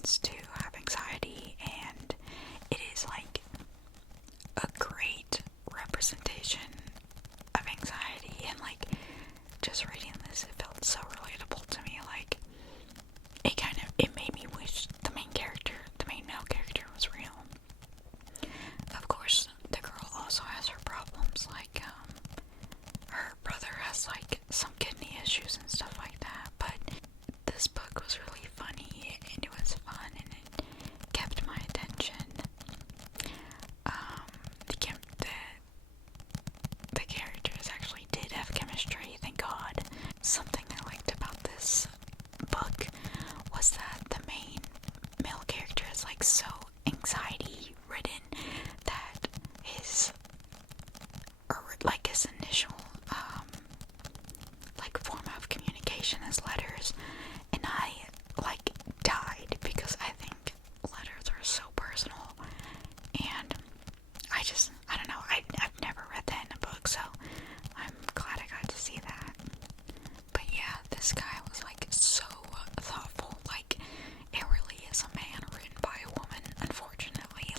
humans to have anxiety, and it is like a great representation of anxiety. And like, just reading this, it felt so relatable to me. Like, it made me wish the main male character was real. Of course, the girl also has her problems, like, her brother has like some kidney issues and stuff like that, but this book was really funny, and it was fun, and it kept my attention. The characters actually did have chemistry, thank God. Something I liked about this book was that the main male character is like so anxiety ridden that his initial like form of communication is letters, and I like died because I think letters are so personal, and I don't know, I've never read that in a book, so I'm glad I got to see that. But yeah, this guy was like so thoughtful. Like, it really is a man written by a woman, unfortunately,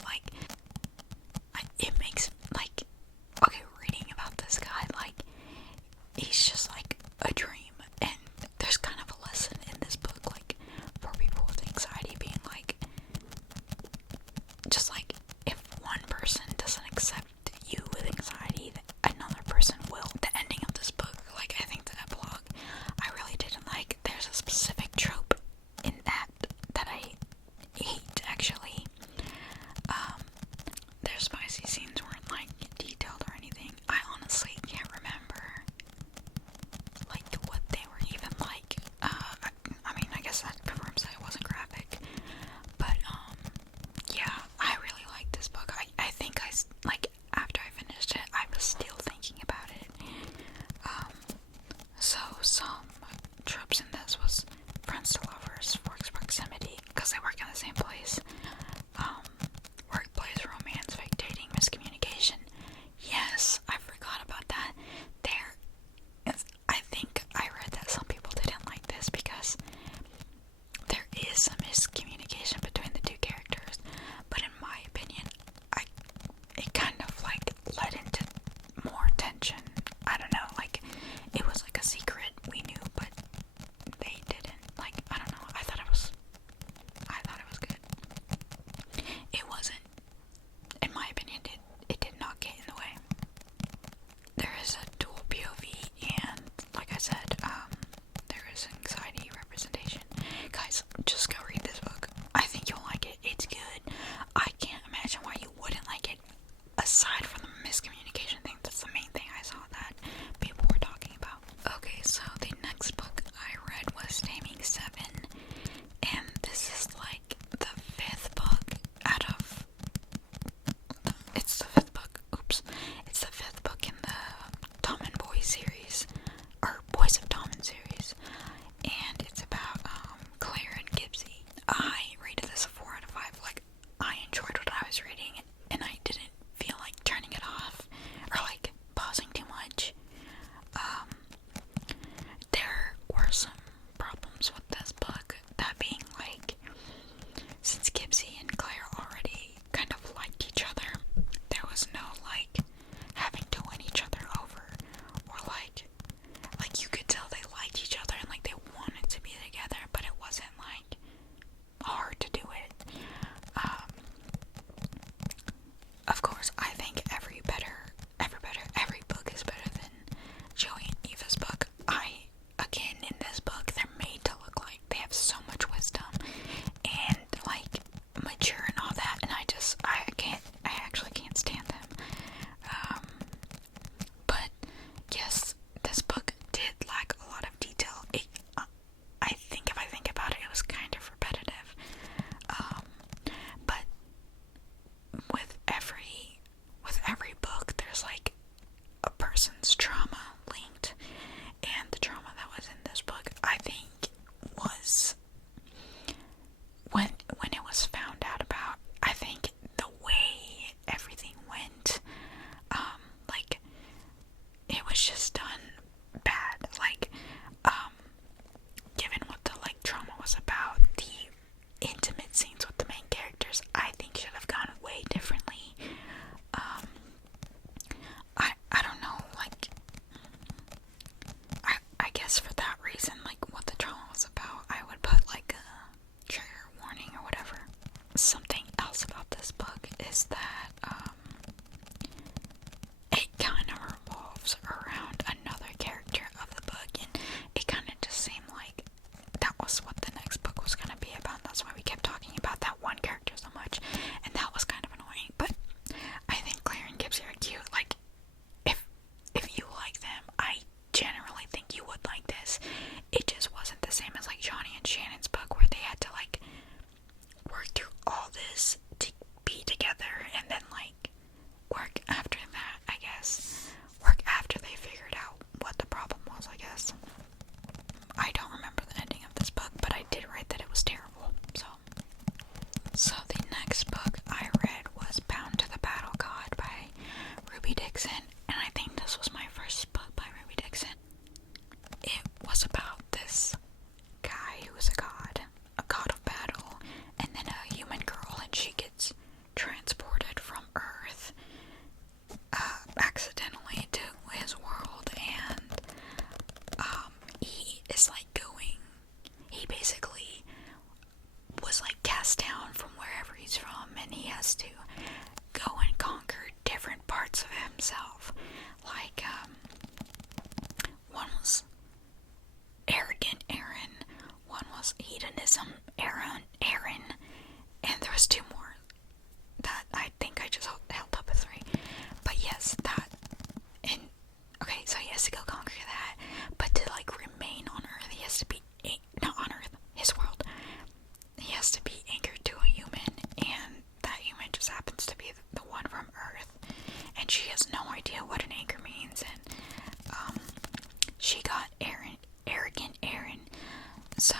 that's why we kept talking about that one character so much, and that was kind of annoying. But I think Claire and Gypsy are cute. Like, if you like them, I generally think you would like this. It just wasn't the same as like Johnny and Shannon's book, where they had to like work through all this to be together, and then like work after that, I guess. Work after they figured out what the problem was, I guess. I don't remember the ending of this book, but I did write that it was terrible, So the next book I read was Bound to the Battle God by Ruby Dixon, and I think this was my first book by Ruby Dixon. It was about this guy who was a god of battle, and then a human girl, and she gets transported from Earth accidentally to his world, and he is like he basically was like cast down from wherever he's from, and he has to go and conquer different parts of himself. Like, one was arrogant Aaron, one was hedonism Aaron, and there was two more that I think I just held up with three. But yes, that, and okay, so he has to go conquer that, but to like remain on Earth, he has to be, not on Earth, his world, he has to be anchored to a human, and that human just happens to be the one from Earth, and she has no idea what an anchor means, and she got arrogant Aaron, so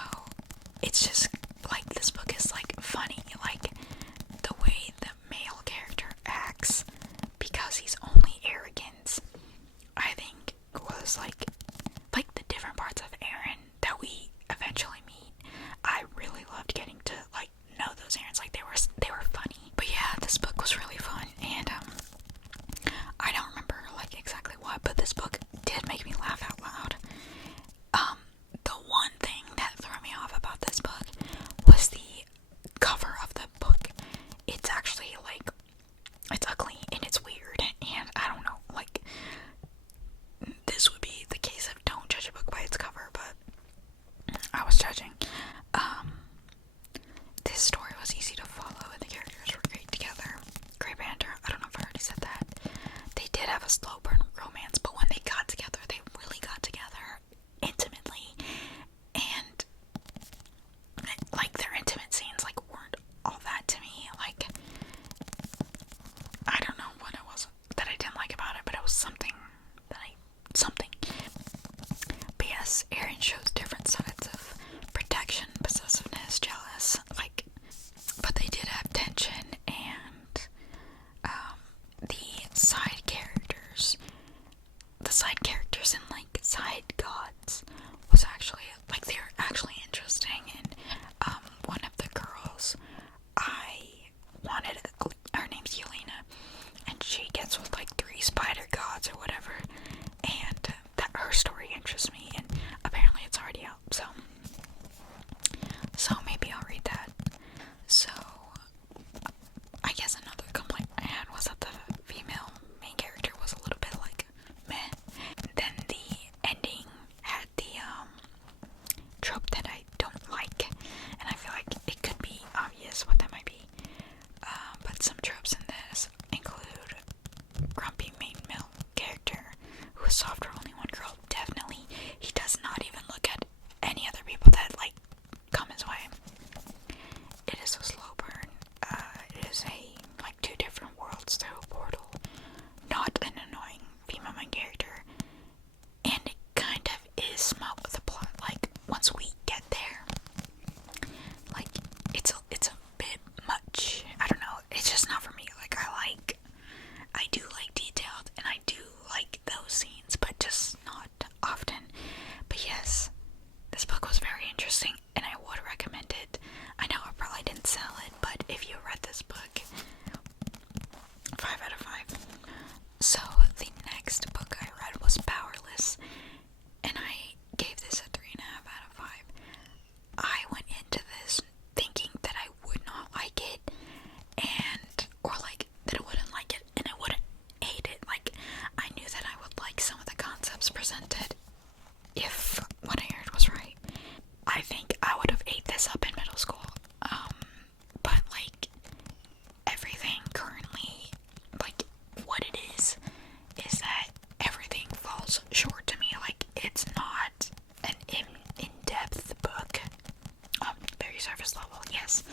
surface level, yes.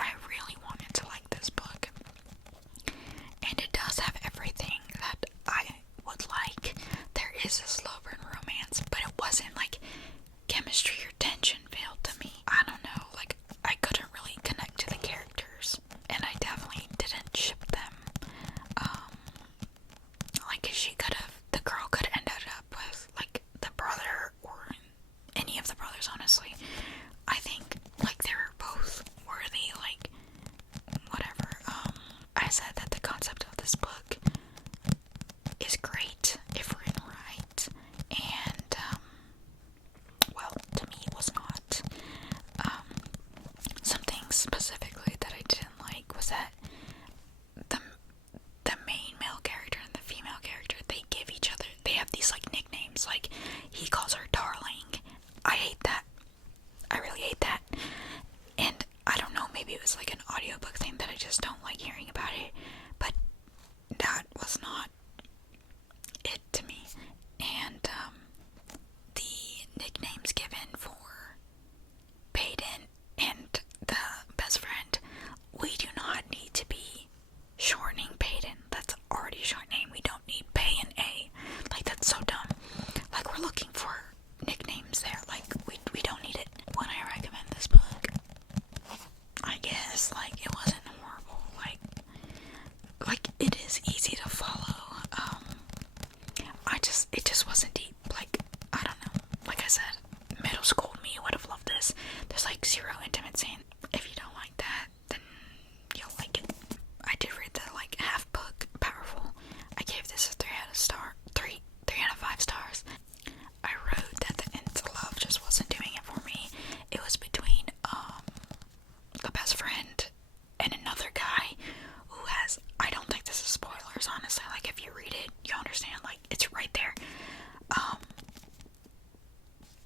I really wanted to like this book, and it does have everything that I would like. There is a slow burn romance, but it wasn't like chemistry or tension filled to me. I don't know, like I couldn't really connect to the characters, and I definitely didn't ship them. Like the girl could have ended up with like the brother or any of the brothers, honestly. I think like they were both worthy, like whatever. I said that the concept of this book is great if written right, and well, to me it was not. Something specifically that I didn't like was that the main male character and the female character, they have these like nicknames, like he calls her darling. I hate that. I really hate that. And I don't know, maybe it was like an audiobook thing that I just don't like hearing about it, but that was not it to me. And the nicknames given for Peyton and the best friend, we do not need to be shortening Peyton. That's already a short name. We don't need Pay and A. Like, that's so dumb. Like, we're looking for nicknames there. Like, we don't need it. When I recommend this book, I guess, like, it wasn't horrible. Like it is easy to follow. It just wasn't deep. Like, I don't know. Like I said, middle school me would have loved this. There's like zero intimate scene. If you don't like that, then you'll like it. I did read the like half book, Powerful. I gave this a 3 out of 5 stars. I wrote that the insta love just wasn't doing it for me. It was between the best friend and another guy who has, I don't think this is spoilers, honestly. Like, if you read it, you understand. Like, it's right there.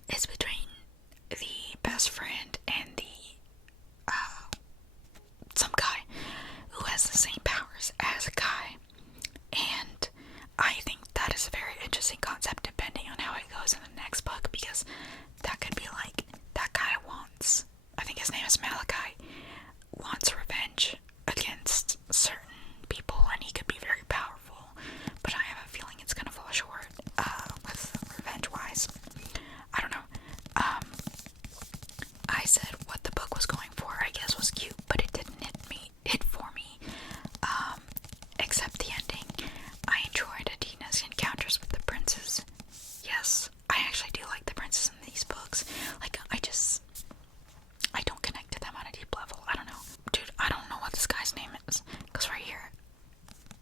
It's between the best friend and some guy who has the same powers as a guy. And I think that is a very interesting concept, depending on how it goes in the next book, because that could be like, that guy wants, I think his name is Malachi, wants revenge against certain people, and he could be very powerful, but I have a feeling it's gonna fall short with revenge-wise. I don't know. I said what the book was going for, I guess, was cute, but it didn't hit for me. Except the ending. I enjoyed Adina's encounters with the princes. Yes, I actually do like the princes in these books. Like, I don't connect to them on a deep level. I don't know. Dude, I don't know what this guy's name is, because right here,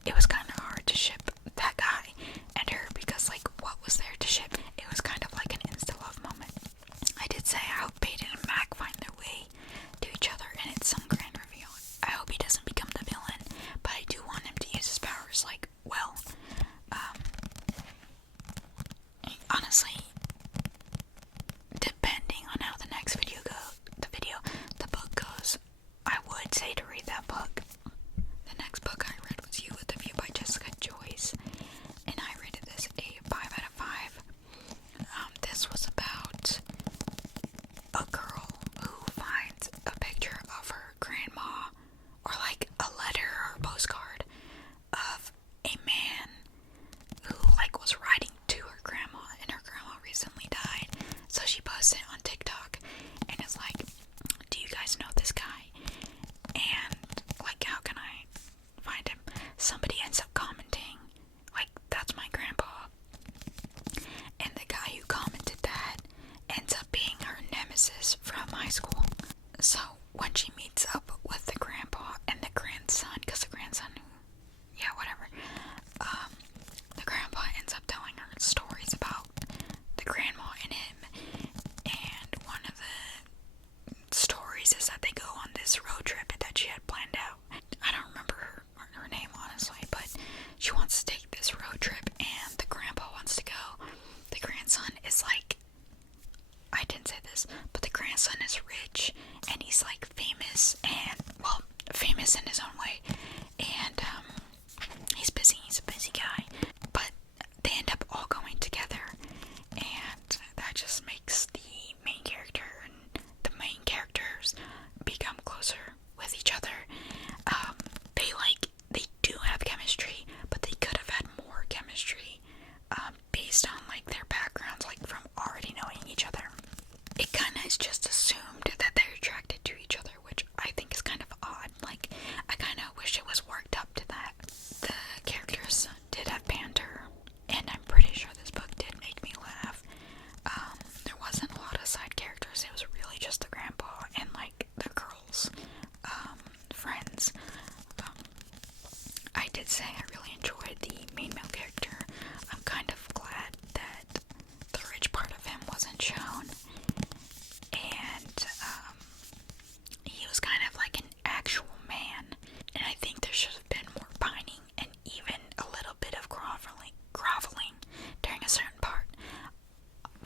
it was kind of hard to ship that guy and her, because, like, what was there to ship? It was kind of like an insta-love moment. I did say I hope Peyton and Mac find their way to each other, and it's some grand reveal. I hope he doesn't become the villain, but I do want him to use his powers, like, well. Honestly, depending on how the next the book goes, I would say to read that book. The next book I read was You with a View by Jessica Joyce, and I rated this a 5 out of 5. This was about a girl who finds a picture of her grandma, or like a letter or a postcard of a man who like was writing to her grandma, and her grandma recently died, so she posts it on TikTok, and it's like, do you guys know this guy? And like, how can I find him? Somebody ends up commenting, like, that's my grandpa, and the guy who commented that ends up being her nemesis from high school. So when she meets up with the grandpa and the grandson, because the grandson, yeah, whatever, the grandpa ends up telling her stories about the grandma and him, and one of the stories is that they go on this road trip that she had planned out. I don't remember her name, honestly, but she wants to take this road trip, and the grandpa wants to go. The grandson is like, I didn't say this, but the grandson is rich, and he's like famous, and, well, famous in his own way, and he's busy, he's a busy guy, but they end up all going together, and that just makes the main character and the main character characters become closer with each other. They do have chemistry, but they could have had more chemistry based on like their backgrounds, like from already knowing each other. It kind of is just assumed that they're attracted to each other, which I think is kind of odd. Like, I kind of wish it was worked up to that. The characters did have banter, and I'm pretty sure this book did make me laugh. There wasn't a lot of side characters. It was really just the grandpa and like the girls' friends. I did say I really enjoyed the main male character. I'm kind of glad that the rich part of him wasn't shown, and he was kind of like an actual man, and I think there should have been more pining and even a little bit of groveling during a certain part.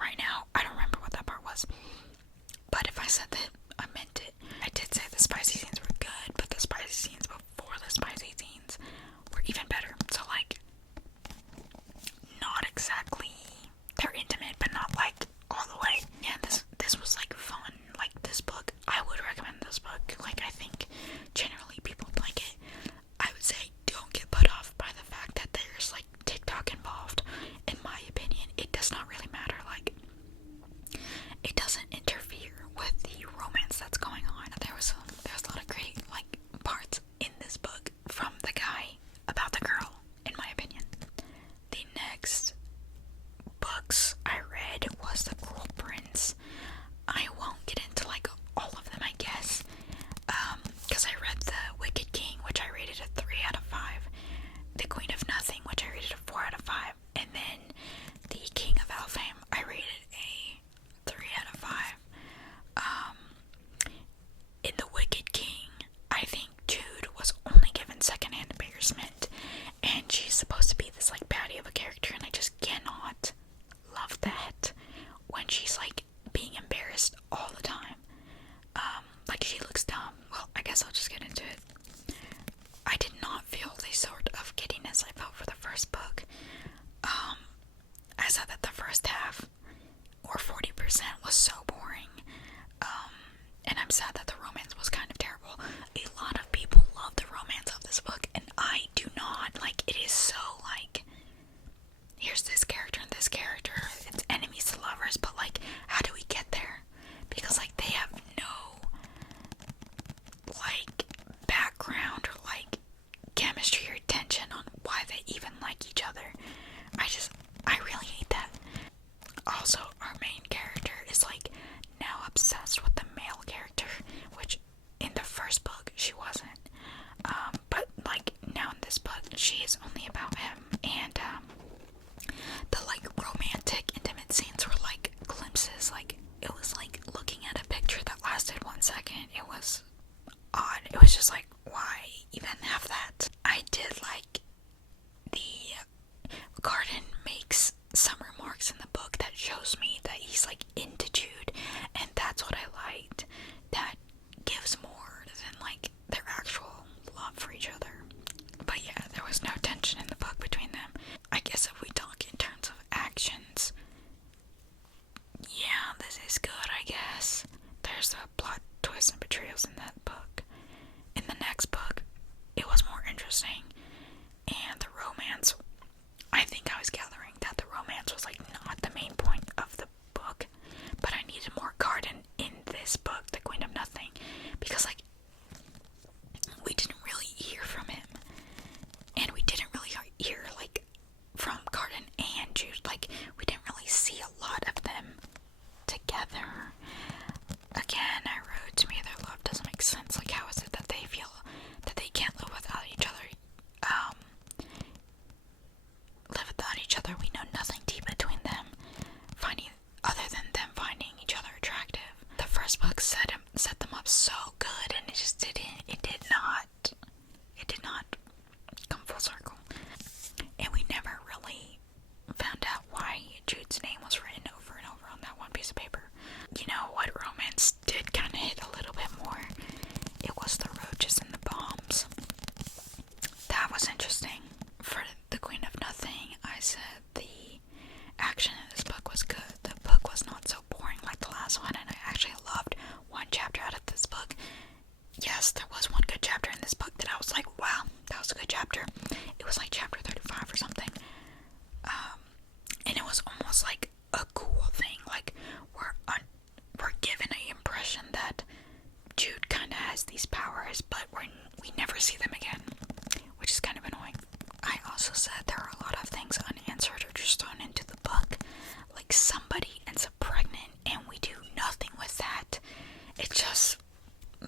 Right now, I don't remember what that part was, but if I said that, I meant it. I did say the spicy scenes were good, but the spicy scenes before the spicy scenes were even better. So like, not exactly, they're intimate, but not like all the way. Yeah, this was like fun. Like, this book, I would recommend this book. Like, I think generally people like it. I would say don't get put off by the fact that there's like TikTok involved. In my opinion, it does not really matter. Like, it doesn't interfere with the romance that's going on. There's a lot of great like parts in this book from the guy about the girl, in my opinion. The next books I read was The Cruel Prince. I won't get into like all of them, I guess, because I read The Wicked King, which I rated a 3 out of 5, The Queen of Nothing, which I rated a 4 out of 5, and then The King of Elfhame, I rated a 3 out of 5. In The Wicked King, I think Jude was only given secondhand embarrassment, and she's supposed to be this like baddie of a character, and I just cannot love that when she's like being embarrassed all the time. Like, she looks dumb. Well, I guess I'll just get into it. I did not feel the sort of giddiness I felt for the first book. I said that the first half, or 40%, was so boring. And I'm sad that the romance was kind of terrible. A lot of people love the romance of this book, and I do not. Like, it is so like, here's this character and this character, it's enemies to lovers, but like, how do we get there? Because like, they have no like background or like chemistry or tension on why they even like each other. I really hate that. Also, our main character is like now obsessed with the male character, which in the first book she wasn't. But like, now in this book she is only about him, and the like romantic intimate scenes were like glimpses. Like, it was like looking at a picture that lasted 1 second. It was odd. It was just like, why even have that? I did like the Garden makes some remarks in the book that shows me that he's like into Jude, and that's what I liked. That gives more than like their actual love for each other. But yeah, there was no tension in the book between them. I guess if we talk in terms of actions, yeah, this is good, I guess. There's a plot twists and betrayals in that book. In the next book, it was more interesting, and the romance, I think I was gathering that the romance was like not the main point of the book, but I needed more Garden in this book, The Queen of Nothing, because like, we didn't really hear from him, and we didn't really hear like from Garden and Jude. Like, we didn't really see a lot of them together. Again, I wrote, to me their love doesn't make sense. Like, how is it that they feel that they can't live without each other? Live without each other. We know nothing deep between them, other than them finding each other attractive. The first book set them up so good, and it just didn't. It did not come full circle, and we never really found out why Jude's name was written over and over on that one piece of paper. You know what romance did kind of hit a little bit more? It was the roaches and the bombs. That was interesting. For The Queen of Nothing, I said the action in this book was good. The book was not so boring like the last one, and I actually loved one chapter out of this book. has these powers, but we never see them again, which is kind of annoying. I also said there are a lot of things unanswered or just thrown into the book, like somebody ends up pregnant and we do nothing with that. It's just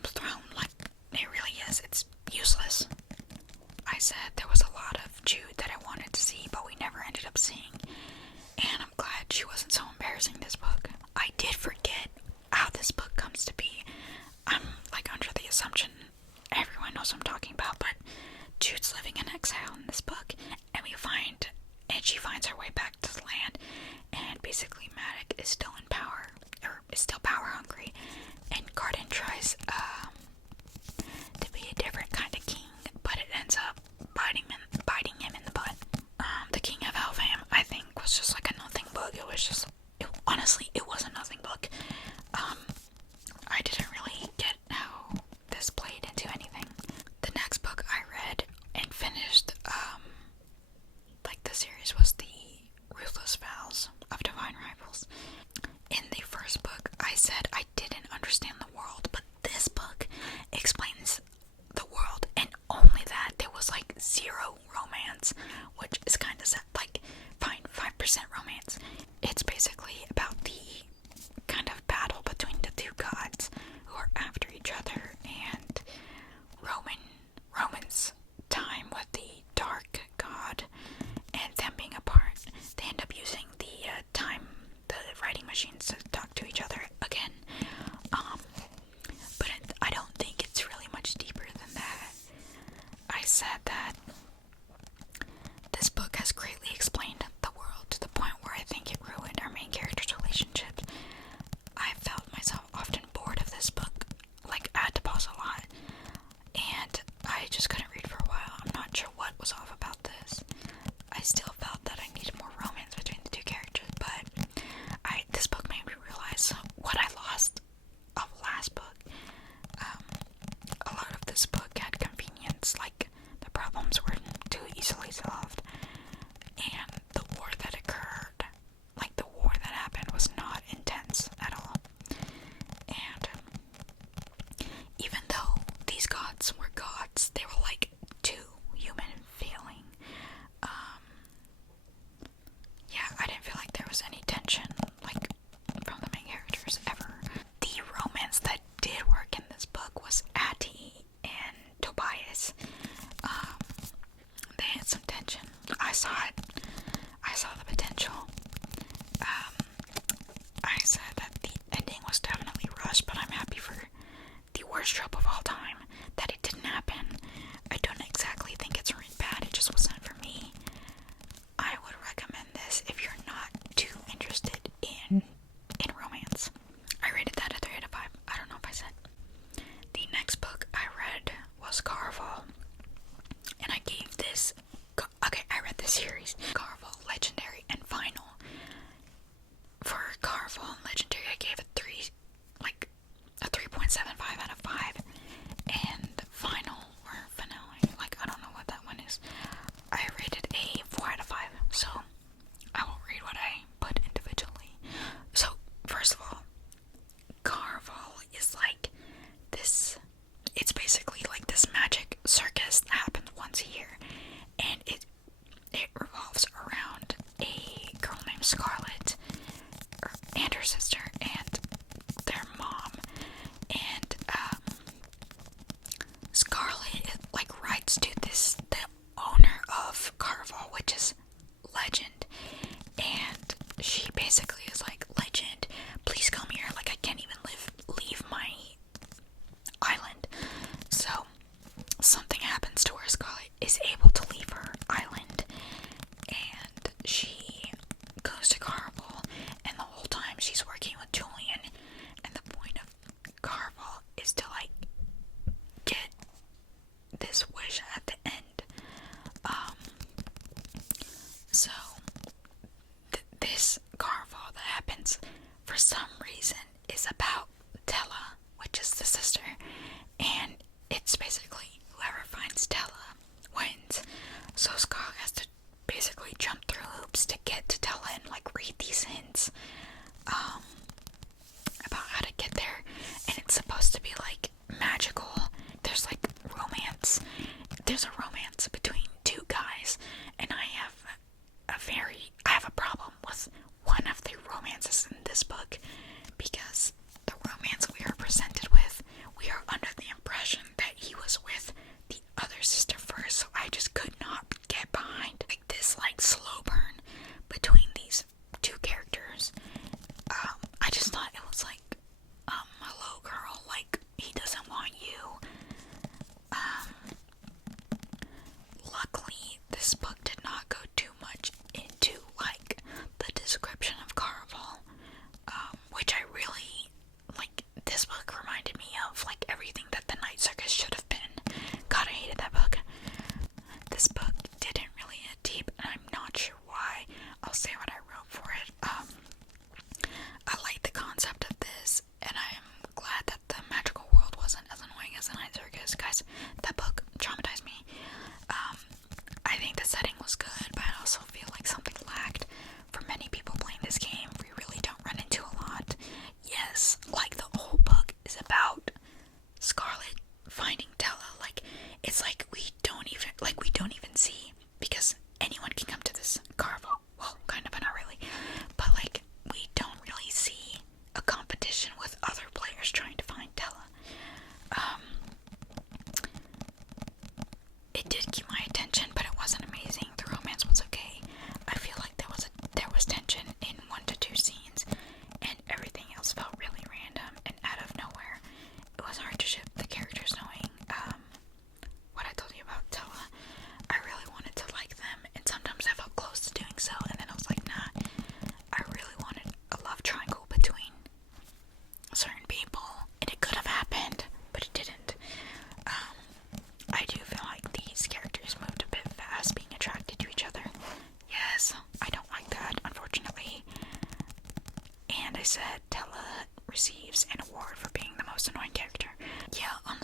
thrown like it really is. It's useless. I said there was a lot of Jude that I wanted to see, but we never ended up seeing, and I'm glad she wasn't so embarrassing this book. I did forget how this book comes to be. I'm like under the assumption everyone knows what I'm talking about, but Jude's living in exile in this book, and she finds her way back to the land, and basically Maddox is still in power, or is still power hungry, and Cardan tries to be a different kind of king, but it ends up biting him in the butt. The King of Elfhame, I think, was just like a nothing book. Honestly, it was a nothing book. I didn't really get how this played into anything. The next book I read and finished, like the series, was the Ruthless Vows of Divine Rivals. In the first book, I said I didn't understand the world, but this book explains the world, and only that. There was like zero romance, which is kind of sad. Like, fine, 5% romance. It's basically about the kind of battle between the two gods who are after each other, and Roman's time with the dark god and them being apart. They end up using the writing machines to talk to each other again.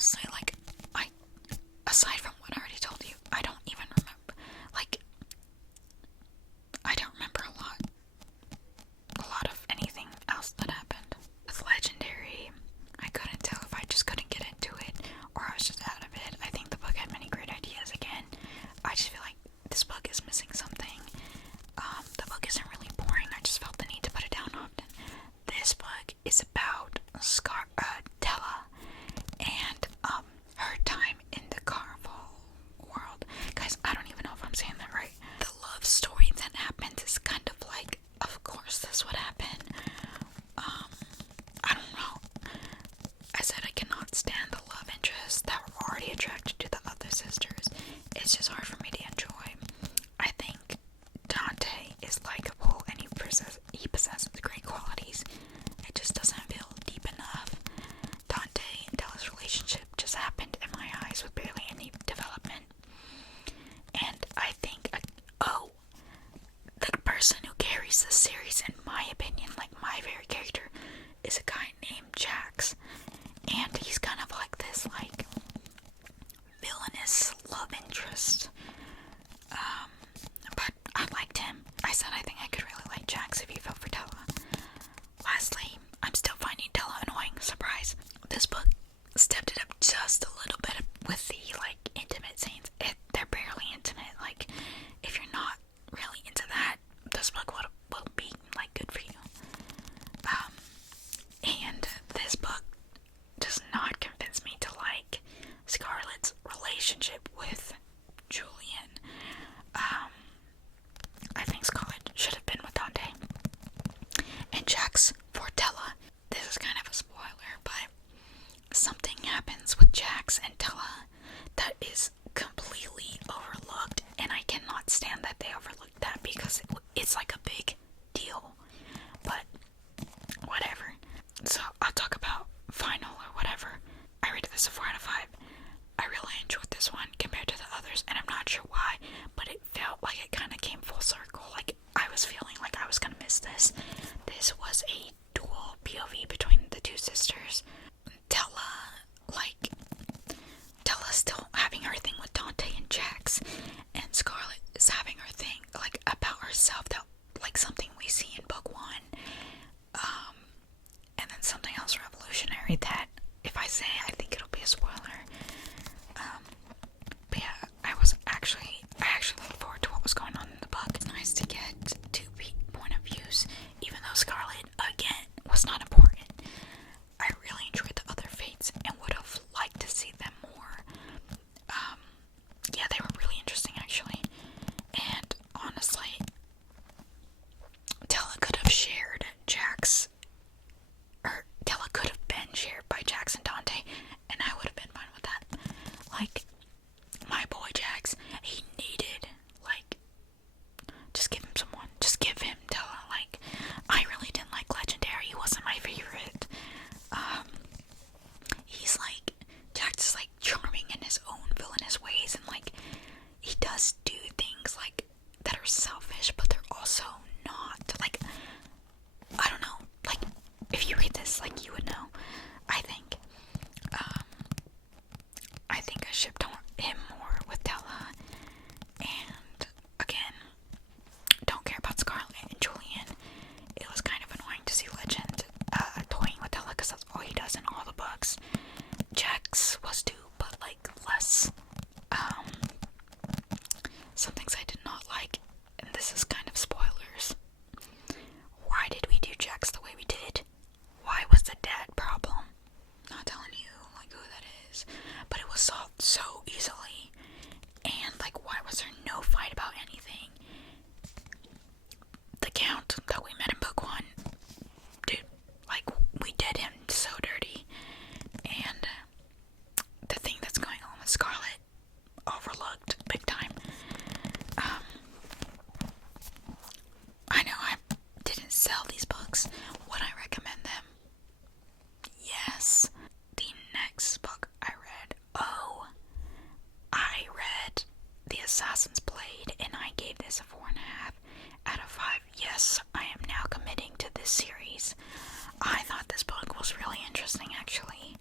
honestly, like, aside from what I already told you, I don't even remember, like, I don't remember a lot of anything else that happened. With Legendary, I couldn't tell if I just couldn't get into it, or I was just out of it. I think the book had many great ideas again. I just feel like this book is missing something. The book isn't really boring, I just felt the need to put it down often. This book is about Tella and her time in the caraval world. Guys, I don't even know if I'm saying that right. The love story that happened is kind of like, of course this would happen. I don't know. I said I cannot stand the love interests that were already attracted to the other sisters. It's just hard for me to enjoy. I think Dante is likable and he possesses great qualities. It just doesn't feel deep enough. Dante and Tella's relationship just happened in my eyes with barely any development. And I think, the person who carries this series, in my opinion, like my favorite character, is a guy named Jax. And he's kind of like this, like, villainous love interest. But I liked him. I said I think I could really like Jax if he fell for Tella. Lastly, I'm still finding Tella annoying. Surprise. This book stepped it up just a little bit with the, like, intimate scenes. They're barely intimate. Like, if you're not really into that, this book will be, like, good for you. And this book does not convince me to like Scarlett's relationship with Julian. I think Scarlett should have been with Dante. And Jax for Tella. This is kind of a spoiler, but something happens with Jax and Tella that is completely overlooked, and I cannot stand that they overlooked that because it's like a big deal. But whatever. So I'll talk about final or whatever. I rated this a 4 out of 5. I really enjoyed this one compared to the others, and I'm not sure why, but it felt like it kind of came full circle. Like, I was feeling like I was gonna miss this. This was a dual POV between the two sisters. Tella's still having her thing with Dante and Jax, and Scarlett is having her thing, like, about herself, that, like, something we see in book 1. And then something else revolutionary that, if I say, I think it'll be a spoiler. But yeah, I actually look forward to what was going on in the book. It's nice to get two point of views, even though Scarlett, again, was not important. I really enjoyed the other fates and would have liked to see them more. Yeah, they were really interesting, actually. And honestly, Tella could have shared Jax, or Tella could have been shared by Jax and Dante, and I would have been fine with that. Like, my boy Jax, he needed, like, just give him someone, just give him Tella. Like, I really didn't like Legendary, he wasn't my favorite. He's like, Jax is like charming in his own villainous ways, and like, he does do things like that are selfish, but they're also not. Like, I don't know, like, if you read this, like, you would know. I think I shipped him more with Tella, and again, don't care about Scarlett and Julian. It was kind of annoying to see Legend toying with Tella, because that's all he does in all the books. Jax was too, but like less. Some things I did not like, and this is kind of spoilers. Why did we do Jax the way we did? Why was the dad problem? Not telling you like who that is, but it was solved so easily. And like, why was there no fight about anything? The Count that we met in book 1, dude, like, we did him so dirty. And the thing that's going on with Scarlett, overlooked big time. I know I didn't sell these books. Would I recommend them? Yes. The next book I read The Assassin's Blade, and I gave this a 4.5 out of 5. Yes, I am now committing to this series. I thought this book was really interesting, actually.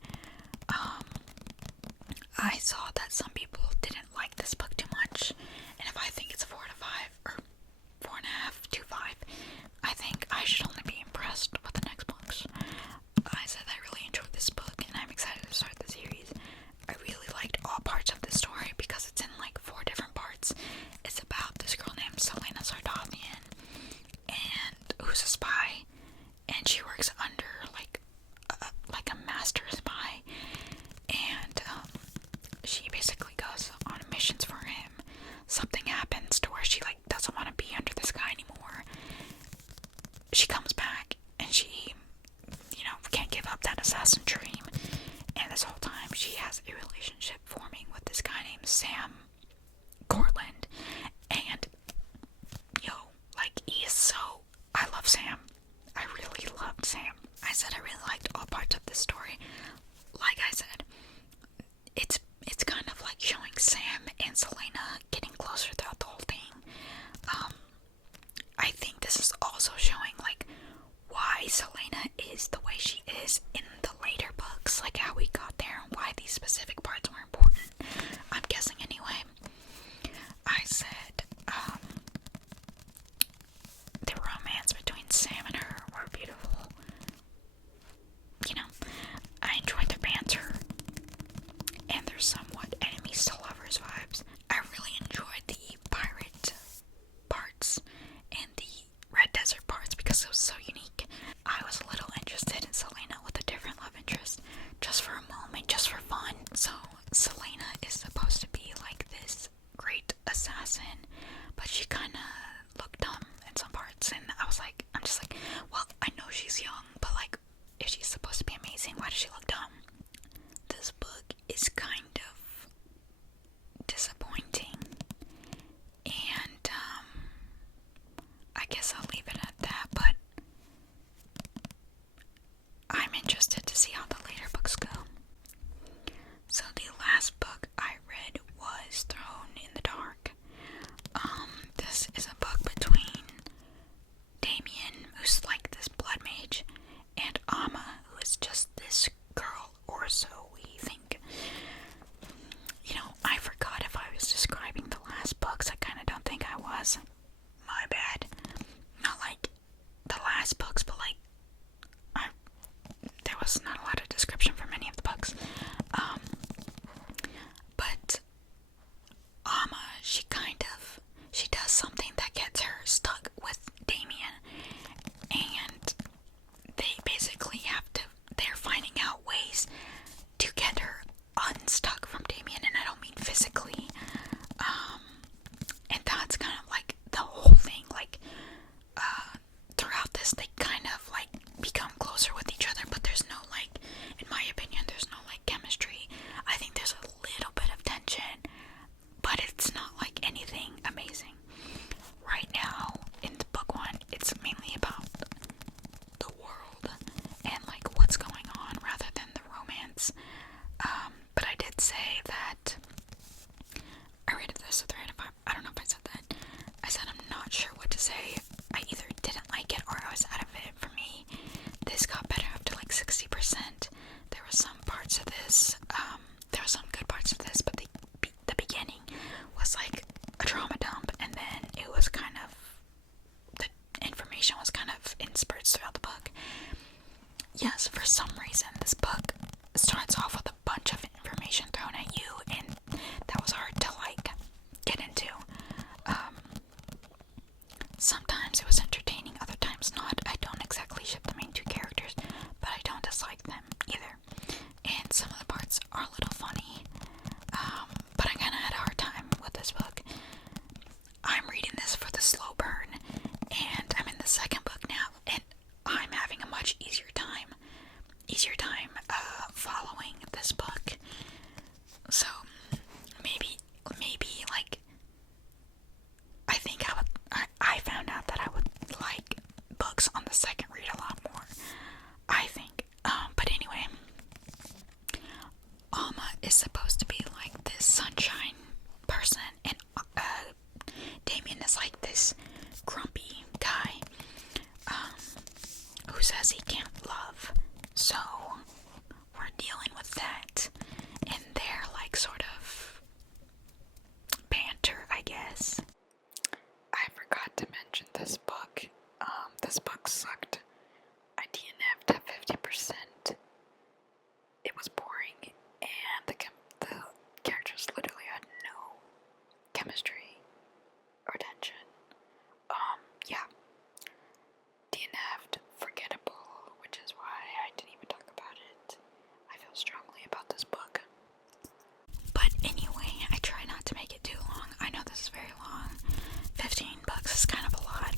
got there and why these specific parts were important. I'm guessing anyway. I said, the romance between Sam and her were beautiful. You know, I enjoyed their banter, and their somewhat enemies to lovers vibes. I really enjoyed the pirate parts and the Red Desert parts because it was so unique. I was a little interested in Selena with a different love interest, just for a moment, just for fun. So Selena is supposed to be like this great assassin, but she kind of looked dumb in some parts, and I'm just like, well, I know she's young, but like, if she's supposed to be amazing, why does she look dumb? This book is kind of disappointing, and I guess I'll leave it at that, but I'm interested to see how the later books go. So the last book I read was Thrown in the Dark. This is a book between Damien, who's like this blood mage, and Amma, who is just this girl, or so we think. You know, I forgot if I was describing the last books. I kind of don't think I was. My bad. Not like the last books, but like, there was not a lot of description for many of the books. But Amma, she does something that gets her stuck with Damien, and they basically they're finding out ways to get her unstuck from Damien, and I don't mean physically. And that's kind of like the whole thing, like, throughout this, they kind of like become closer with each other, but there's no, like, in my opinion, there's no like chemistry. I think there's a little bit of tension, but it's not like anything amazing. Right now, in the book one, it's mainly about the world and like what's going on rather than the romance. But I did say that I rated this a 3 out of 5. I don't know if I said that. I said I'm not sure what to say. I either didn't like it or I was out of it. For me, this got better after like 60%. There were some parts of this, there were some good parts of this, but the beginning was like a trauma dump, and then it was kind of, the information was kind of in spurts throughout the book. Yes, for some reason, this book starts off with a bunch of information thrown at you, and that was hard to like get into. Sometimes it was entertaining, other times not. I don't exactly ship the main two characters, but I don't dislike them either. And some of the parts are a little funny, but I kind of had a hard time with this book. I'm reading this for the slow burn, and I'm in the second book now, and I'm having a much easier time following this book. So maybe like, I think I found out that I would like books on the second read a lot more, I think. But anyway, Alma is supposed to be like this sunshine person, and Damien is like this grumpy guy, who says he can't love. So we're dealing with that, and they're like sort of banter, I guess. I forgot to mention this book. This book sucked. I DNF'd at 50%. It was boring, and the characters literally had no chemistry or tension. Yeah. DNF'd, forgettable, which is why I didn't even talk about it. I feel strongly about this book. But anyway, I try not to make it too long. I know this is very long. 15 bucks is kind of a lot.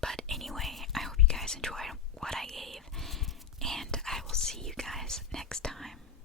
But anyway, I hope you guys enjoyed what I gave, and I will see you guys next time.